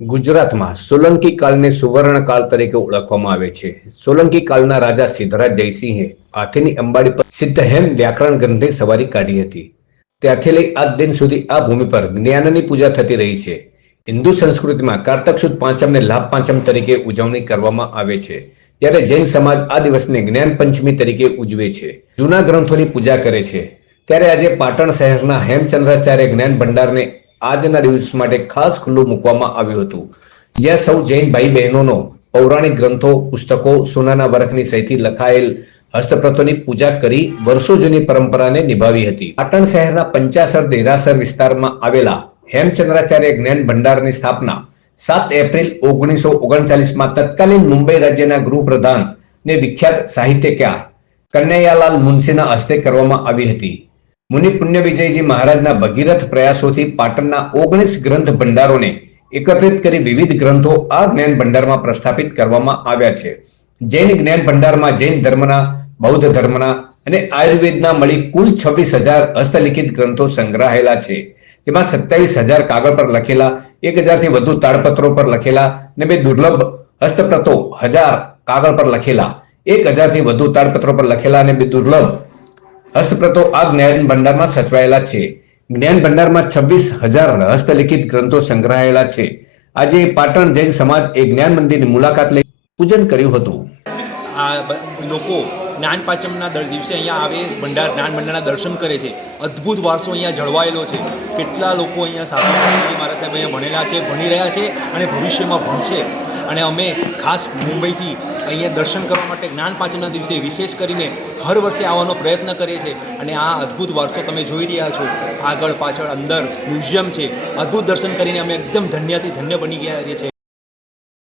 ગુજરાતમાં સોલંકી કાળને સુવર્ણકાળ તરીકે ઓળખવામાં આવે છે. સોલંકી કાળના રાજા સિદ્ધરાજ જયસિંહે હાથીની અંબાડી પર સિદ્ધહેમ વ્યાકરણ ગ્રંથની સવારી કાઢી હતી. ત્યારથી લઈ આજ દિન સુધી આ ભૂમિ પર જ્ઞાનની પૂજા થતી રહી છે. હિન્દુ સંસ્કૃતિમાં કારતક સુદ પાંચમને લાભ પાંચમ તરીકે ઉજવણી કરવામાં આવે છે, જ્યારે જૈન સમાજ આ દિવસને જ્ઞાન પંચમી તરીકે ઉજવે છે. જૂના ગ્રંથોની પૂજા કરે છે. ત્યારે આજે પાટણ શહેરના હેમચંદ્રાચાર્ય જ્ઞાન ભંડારને આજના દિવસ માટે ખાસ ખુલ્લું મૂકવામાં આવ્યું હતું, જ્યાં સૌ જૈન ભાઈ બહેનોનો પૌરાણિક ગ્રંથો, પુસ્તકો, સોનાના વરખની સહીથી લખાયેલ હસ્તપ્રતોની પૂજા કરી વર્ષો જૂની પરંપરાને નિભાવી હતી. પાટણ શહેરના પંચાસર દેરાસર વિસ્તારમાં આવેલા હેમચંદ્રાચાર્ય જ્ઞાન ભંડારની સ્થાપના 7 એપ્રિલ 1939માં તત્કાલીન મુંબઈ રાજ્યના ગૃહપ્રધાન ને વિખ્યાત સાહિત્યકાર કનૈયાલાલ મુનશીના હસ્તે કરવામાં આવી હતી. મુનિ પુણ્ય વિજયજી મહારાજના ભગીરથ પ્રયાસોથી પાટણના 19 ગ્રંથ ભંડારોને એકત્રિત કરી વિવિધ ગ્રંથો આ જ્ઞાન ભંડારમાં પ્રસ્થાપિત કરવામાં આવ્યા છે. જૈન જ્ઞાન ભંડારમાં જૈન ધર્મના, બૌદ્ધ ધર્મના અને આયુર્વેદના મળી કુલ 26,000 હસ્તલિખિત ગ્રંથો સંગ્રહાયેલા છે, જેમાં 27,000 કાગળ પર લખેલા, 1,000 થી વધુ તાડપત્રો પર લખેલા અને 2 દુર્લભ હસ્તપ્રતો 1,000 કાગળ પર લખેલા, 1,000 થી વધુ તાડપત્રો પર લખેલા અને 2 દુર્લભ હસ્તપ્રતો આ જ્ઞાન ભંડારમાં સચવાયેલા છે. જ્ઞાન ભંડારમાં 26,000 હસ્તલિખિત ગ્રંથો સંગ્રહાયેલા છે. આજે પાટણ જૈન સમાજ એ જ્ઞાન મંદિરની મુલાકાત લઈ પૂજન કર્યું હતું. આ લોકો જ્ઞાન પાંચમના દિવસે અહીંયા આવે, જ્ઞાન ભંડારના દર્શન કરે છે. અદ્ભુત વારસો અહીંયા જળવાયેલો છે. કેટલા લોકો અહીંયા સાધુ સંતજી મહારાજ સાહેબ અહીંયા ભણેલા છે, ભણી રહ્યા છે અને ભવિષ્યમાં ભણશે. અને અમે ખાસ મુંબઈથી અહીંયા દર્શન કરવા માટે જ્ઞાન પાંચમના દિવસે વિશેષ કરીને હર વર્ષે આવવાનો પ્રયત્ન કરીએ છીએ. અને આ અદ્ભુત વારસો તમે જોઈ રહ્યા છો. આગળ પાછળ અંદર મ્યુઝિયમ છે. અદ્ભુત દર્શન કરીને અમે એકદમ ધન્યથી ધન્ય બની ગયા છીએ.